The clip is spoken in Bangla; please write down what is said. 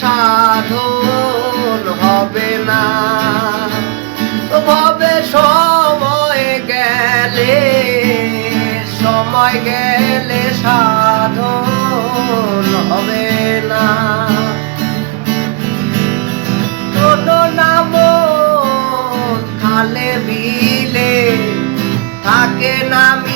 সাধন হবে না। তবে সময় গেলে সাধন হবে না। কোনো নাম খালে বিলে থাকে নামি